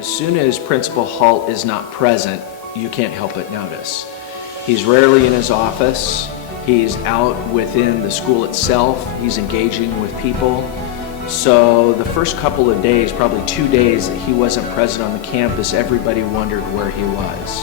as soon as Principal Halt is not present, you can't help but notice. He's rarely in his office. He's out within the school itself. He's engaging with people. So the first couple of days, probably 2 days that he wasn't present on the campus, everybody wondered where he was.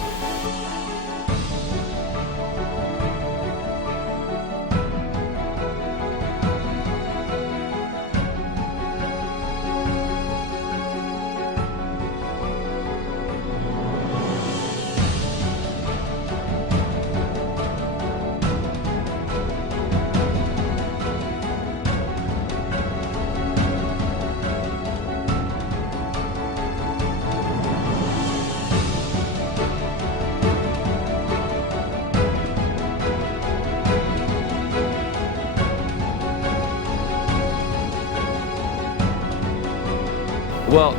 Well,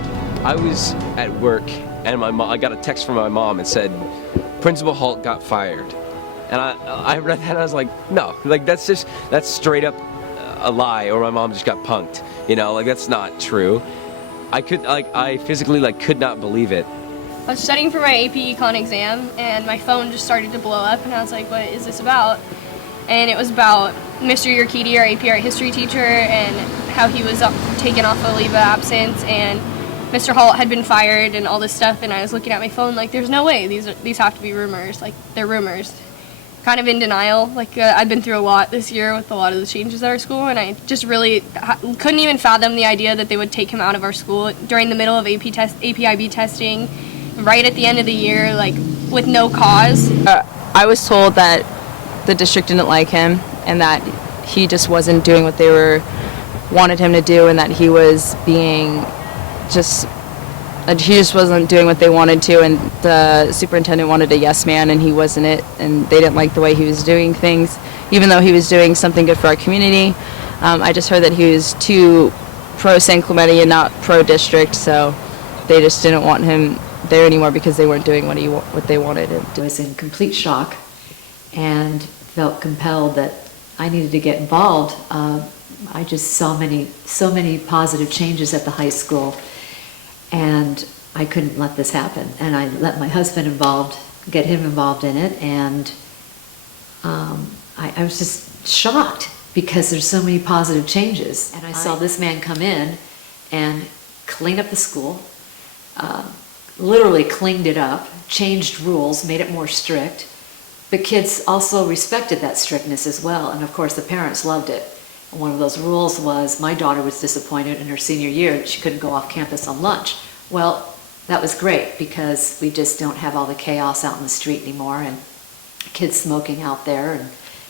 I was at work and I got a text from my mom and said, Principal Halt got fired. And I read that and I was like, no, like that's straight up a lie, or my mom just got punked. You know, like that's not true. I physically could not believe it. I was studying for my AP Econ exam and my phone just started to blow up and I was like, what is this about? And it was about Mr. Urquidy, our AP Art History teacher, and how he was taken off a leave of absence, and Mr. Halt had been fired and all this stuff, and I was looking at my phone like, there's no way, these have to be rumors, like, they're rumors. Kind of in denial, like, I've been through a lot this year with a lot of the changes at our school, and I just really couldn't even fathom the idea that they would take him out of our school during the middle of APIB testing, right at the end of the year, like, with no cause. I was told that the district didn't like him, and that he just wasn't doing what they wanted him to do, and that he was being he just wasn't doing what they wanted to, and the superintendent wanted a yes man and he wasn't it, and they didn't like the way he was doing things, even though he was doing something good for our community. I just heard that he was too pro San Clemente and not pro district, so they just didn't want him there anymore because they weren't doing what they wanted him to. I was in complete shock and felt compelled that I needed to get involved. I just saw so many positive changes at the high school, and I couldn't let this happen. And I let my husband get him involved in it, and I was just shocked because there's so many positive changes. And I saw this man come in and clean up the school, literally cleaned it up, changed rules, made it more strict. The kids also respected that strictness as well, and of course the parents loved it. One of those rules was my daughter was disappointed in her senior year that she couldn't go off campus on lunch. Well, that was great because we just don't have all the chaos out in the street anymore and kids smoking out there, and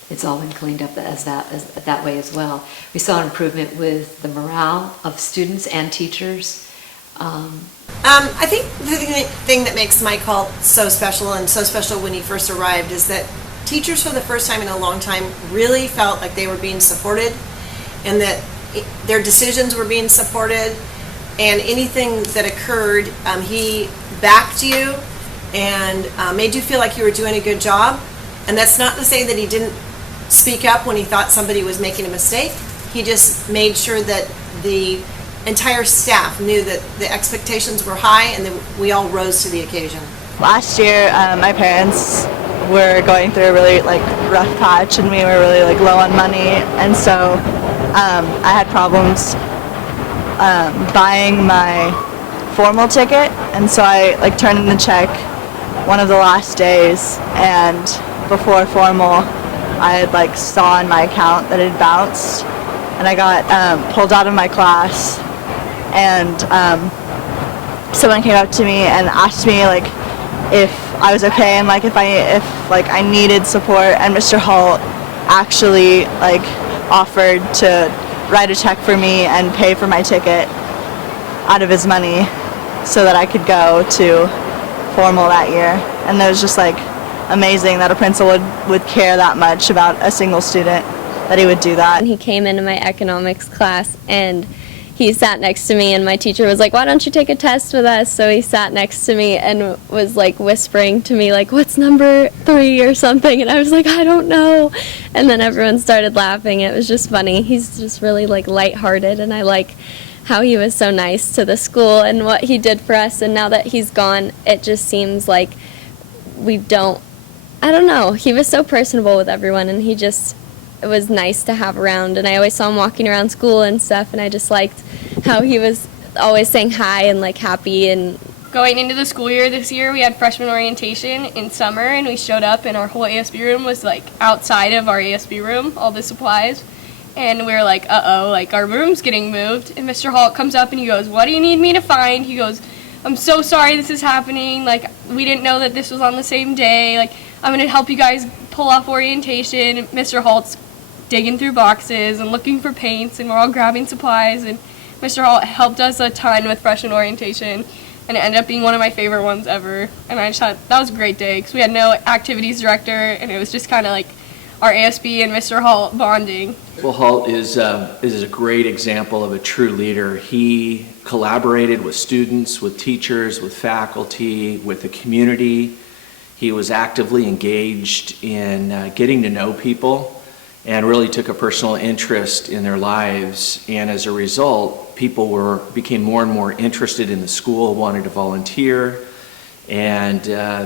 it's all been cleaned up that way as well. We saw an improvement with the morale of students and teachers. I think the thing that makes Mike Halt so special, and so special when he first arrived, is that teachers for the first time in a long time really felt like they were being supported, and that their decisions were being supported, and anything that occurred, he backed you and made you feel like you were doing a good job. And that's not to say that he didn't speak up when he thought somebody was making a mistake. He just made sure that the entire staff knew that the expectations were high and that we all rose to the occasion. Last year, my parents were going through a really rough patch, and we were really low on money, and so I had problems buying my formal ticket, and so I turned in the check one of the last days, and before formal I had saw in my account that it had bounced, and I got pulled out of my class, and someone came up to me and asked me if I was okay, and if I needed support, and Mr. Halt actually offered to write a check for me and pay for my ticket out of his money so that I could go to formal that year. And it was just amazing that a principal would care that much about a single student, that he would do that. He came into my economics class and he sat next to me, and my teacher was like, why don't you take a test with us? So he sat next to me and was whispering to me what's number 3 or something, and I was like, I don't know. And then everyone started laughing. It was just funny. He's just really lighthearted, and I like how he was so nice to the school and what he did for us. And now that he's gone, it just seems like I don't know. He was so personable with everyone, and it was nice to have around. And I always saw him walking around school and stuff, and I just liked how he was always saying hi and like happy. And going into the school year this year, we had freshman orientation in summer, and we showed up, and our whole ASB room was like outside of our ASB room, all the supplies. And we were like, uh-oh, like our room's getting moved. And Mr. Halt comes up and he goes, "What do you need me to find?" He goes, "I'm so sorry this is happening. Like, we didn't know that this was on the same day. Like, I'm going to help you guys pull off orientation." And Mr. Halt's digging through boxes and looking for paints, and we're all grabbing supplies. And Mr. Halt helped us a ton with freshman orientation, and it ended up being one of my favorite ones ever. And I just thought that was a great day because we had no activities director, and it was just kind of like our ASB and Mr. Halt bonding. Principal Halt is a great example of a true leader. He collaborated with students, with teachers, with faculty, with the community. He was actively engaged in getting to know people and really took a personal interest in their lives. And as a result, people became more and more interested in the school, wanted to volunteer. And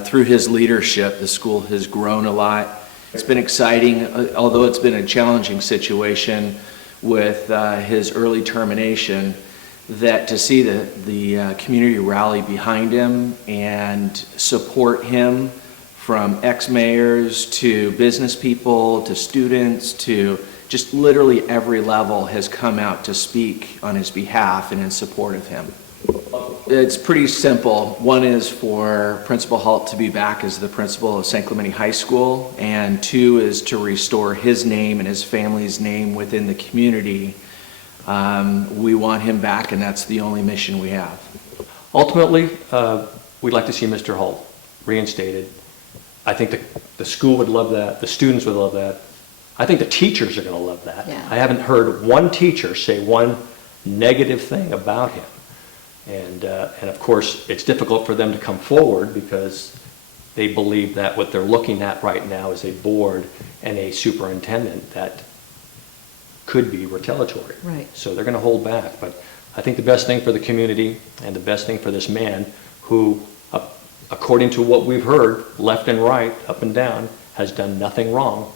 through his leadership, the school has grown a lot. It's been exciting, although it's been a challenging situation with his early termination, that to see the community rally behind him and support him, from ex-mayors to business people to students to just literally every level, has come out to speak on his behalf and in support of him. It's pretty simple. One is for Principal Halt to be back as the principal of San Clemente High School, and two is to restore his name and his family's name within the community. We want him back, and that's the only mission we have. Ultimately, we'd like to see Mr. Halt reinstated. I think the school would love that, the students would love that. I think the teachers are going to love that. Yeah. I haven't heard one teacher say one negative thing about him. And of course, it's difficult for them to come forward because they believe that what they're looking at right now is a board and a superintendent that could be retaliatory. Right. So they're going to hold back. But I think the best thing for the community and the best thing for this man who, according to what we've heard, left and right, up and down, has done nothing wrong,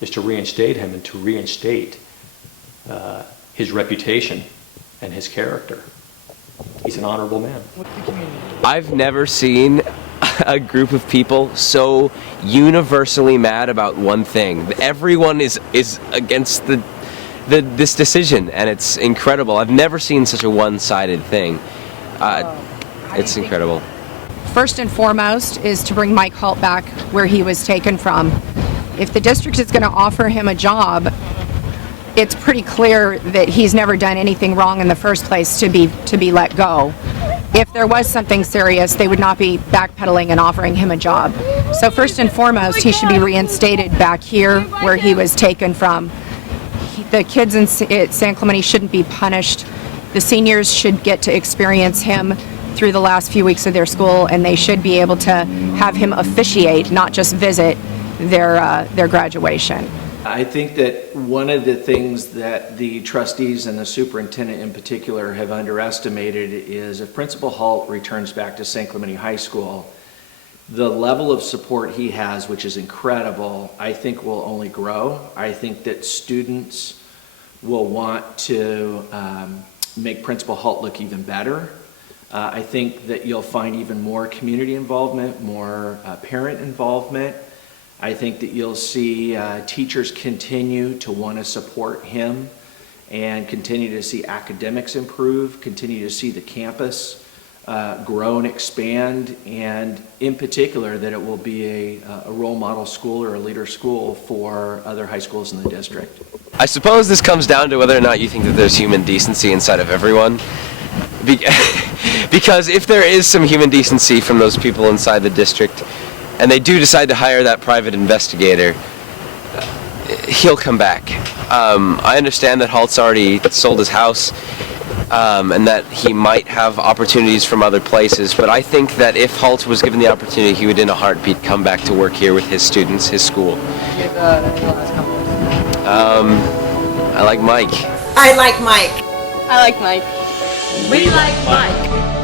is to reinstate him and to reinstate his reputation and his character. He's an honorable man. I've never seen a group of people so universally mad about one thing. Everyone is against this decision, and it's incredible. I've never seen such a one-sided thing. It's incredible. First and foremost is to bring Mike Halt back where he was taken from. If the district is going to offer him a job, it's pretty clear that he's never done anything wrong in the first place to be let go. If there was something serious, they would not be backpedaling and offering him a job. So first and foremost, he should be reinstated back here where he was taken from. The kids in San Clemente shouldn't be punished. The seniors should get to experience him through the last few weeks of their school, and they should be able to have him officiate, not just visit their graduation. I think that one of the things that the trustees and the superintendent in particular have underestimated is if Principal Halt returns back to San Clemente High School, the level of support he has, which is incredible, I think will only grow. I think that students will want to make Principal Halt look even better. I think that you'll find even more community involvement, more parent involvement. I think that you'll see teachers continue to want to support him and continue to see academics improve, continue to see the campus grow and expand, and in particular that it will be a role model school or a leader school for other high schools in the district. I suppose this comes down to whether or not you think that there's human decency inside of everyone. Because if there is some human decency from those people inside the district, and they do decide to hire that private investigator, he'll come back. I understand that Halt's already sold his house, and that he might have opportunities from other places, but I think that if Halt was given the opportunity, he would in a heartbeat come back to work here with his students, his school. I like Mike. I like Mike. I like Mike. We like Mike.